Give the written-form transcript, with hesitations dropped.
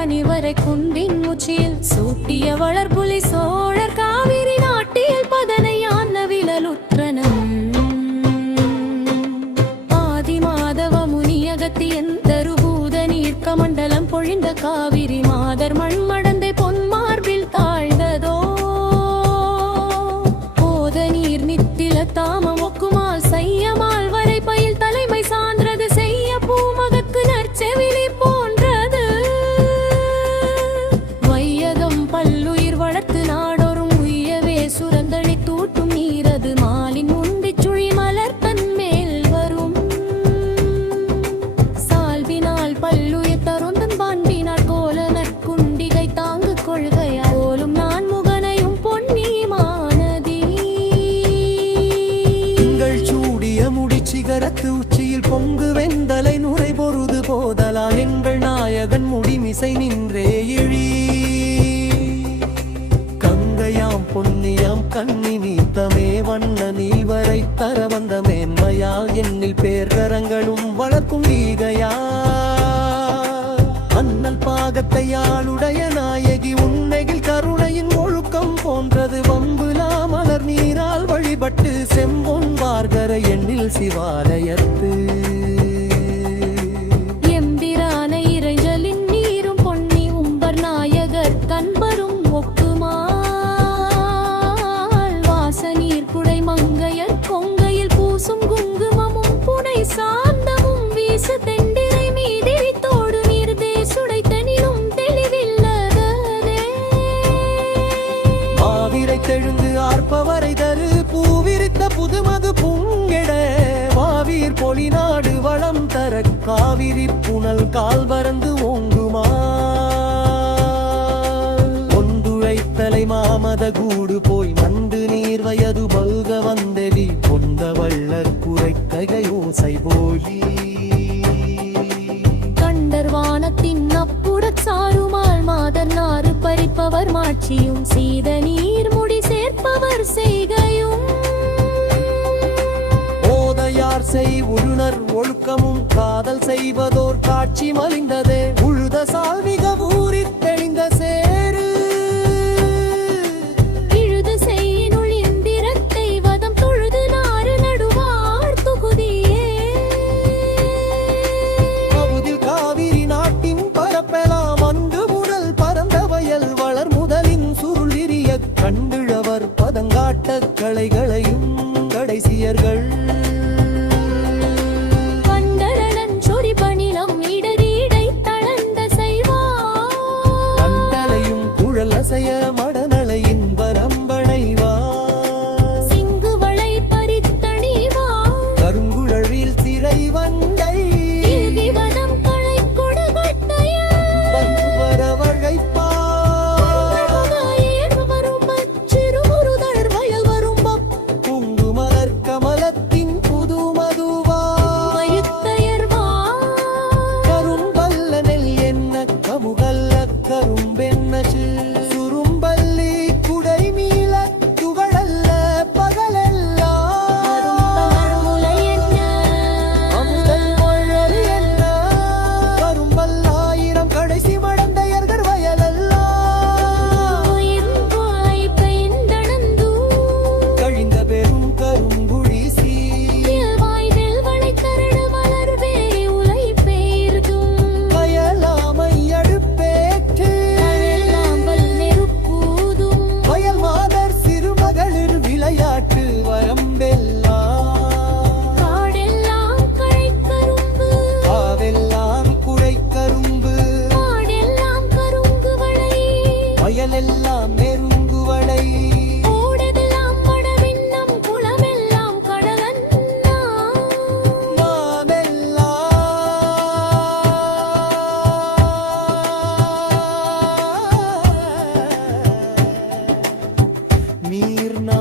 பனிவரை குன்றின் உச்சியில் சூட்டிய வளர்புலி சோழர் காவிரி நாட்டில் பதனை ஆன விழலுற்றனம் ஆதி மாதவ முனியகத்தி எந்தருபூத நீர்க்க மண்டலம் பொழிந்த காவிரி மாதர் மண்மடந்தை பொன்மார்பில் தாழ்ந்ததோ போத நீர் நித்தில தாமம் ஒக்குமால் செய்யமால் வரை பயில் தலைமை சான்றது செய்ய பூமகக்கு நற்செவிலி போன்றது வையகம் பல்லுயிர் வளர்த்து நாடொரும் உய்யவே சுரந்தழி தூட்டும் நீரது மாலின் முந்தி சுழி மலர் தன் மேல் வரும் சால்பினால் பல்லுயிர் தருந்தன் பாண்டினாள் கோல நற்குண்டிகை தாங்கு கொள்கையால் போலும் நான் முகனையும் பொன்னி மானதி திங்கள் சூடிய முடிச்சிகரத்து உச்சியில் பொங்கு வெந்தலை நுரை பொருது போதலா எங்கள் நாயகன் முடிமிசை நின்றே இழி கங்கையாம் பொன்னியாம் கண்ணி நீத்தமே வண்ண நீவரை தர வந்த மேன்மையால் என்னில் பேர்கரங்களும் வளர்க்கும் ஈகையா அண்ணல் பாகத்தை ஆளுடைய நாயகி உன்னையில் கருணையின் ஒழுக்கம் போன்றது வம்புலா மலர் நீரால் வழிபட்டு செம்பொன் வார்கர எண்ணில் சிவாலயத்து எம்பிரான இறைஞ்சலின் நீரும் பொன்னி உம்பர் நாயகர் கண்பரும் ஒக்குமால் வாச நீர் குடை மங்கையர் கொங்கையில் பூசும் குங்குமமும் புனை சாந்தமும் வீசு தெண்டிரை மீதிரி தோடு நீர் தேசுடை தனிலும் தெளிவில்லதே மாவிரை தெழுந்து ஆர்ப்பவரை தரு பூவிரித்த புதுமது புங்கெட மாவீர் பொலிநாடு வளம் தர காவிரி புனல் கால் பறந்து ஓங்குமா ஒன்றுழைத்தலை மாமத கூடு போய் மண்டு நீர் வயது பல்க வந்தெவி கொண்ட வள்ளற் குறைக்கையோசை போலி கண்டர் வானத்தின் அப்புறச் சாருமால் மாதர் நாறு பறிப்பவர் மாட்சியும் சீத நீர் முடி சேர்ப்பவர் செய்கையும் ஓதையார் செய் உழுனர் ஒழுக்கமும் காதல் செய்வதோர் காட்சி மலிந்ததே உழுத சால்மிக ஊறித் தெளிந்த சேரு இழுது செய்யினுள் இந்திரத்தை வதம் தொழுது நாறு நடுவார் தொகுதியே பகுதில் காவிரி நாட்டின் பரப்பெலாம் அந்து முதல் பரந்த வயல் வளர் முதலின் சுருள் இரிய கண்டுழவர் பதங்காட்ட களைகளையும் கடைசியர்கள் கண்டரடன் சொறி பணிலம் இடரீடை தளர்ந்த செய்வார் கண்டலையும் குழல் அசைய மடநலையின் வரம்பணைவா சிங்குவளை பறித்தணிவார் கருங்குழலில் சிறை வண்டை இல்விவதம் களை கொடுகட்டைய வரவழைப்பா வரும் சிறுமுறுதர் வயல் வரும் பூங்கு மலர் கமலத்தின் புது மதுவா மயுத்தையர்வா கரும்பல்ல நெல் என்ன கமுகல்ல கரும்பென்ன சுரும்பல்லி குடை மீள துகளல்ல பகலெல்லாம் முலை என்ன அமுதல் மழல் என்ன கரும்பல்லாயிரம் கடைசி மடந்தையர்கள் வயலெல்லாம் உயிர்வாய் பெய்ந்தடந்து கழிந்த பெரும் கருங்குழி சீ இயல்வாய் வெல்வளை கரடு மலர்வே உலை பெயர்தும் வயலாமை அடுப்பேற்று கழலாம்பல் நெருப்பூதும் வயல் மாதர் சிறுமகளிர் விளையாட்டு வரம்பெல்லாம் காடெல்லாம் கழைக்கரும்பு காவெல்லாம் குழைக்கரும்பு காடெல்லாம் கருங்கு வளை வயலெல்லாம் நெருங்குவளை ஓடெல்லாம் மடவிண்ணம் குளமெல்லாம் கடலன்னா மாமெல்லாம் நீர்னா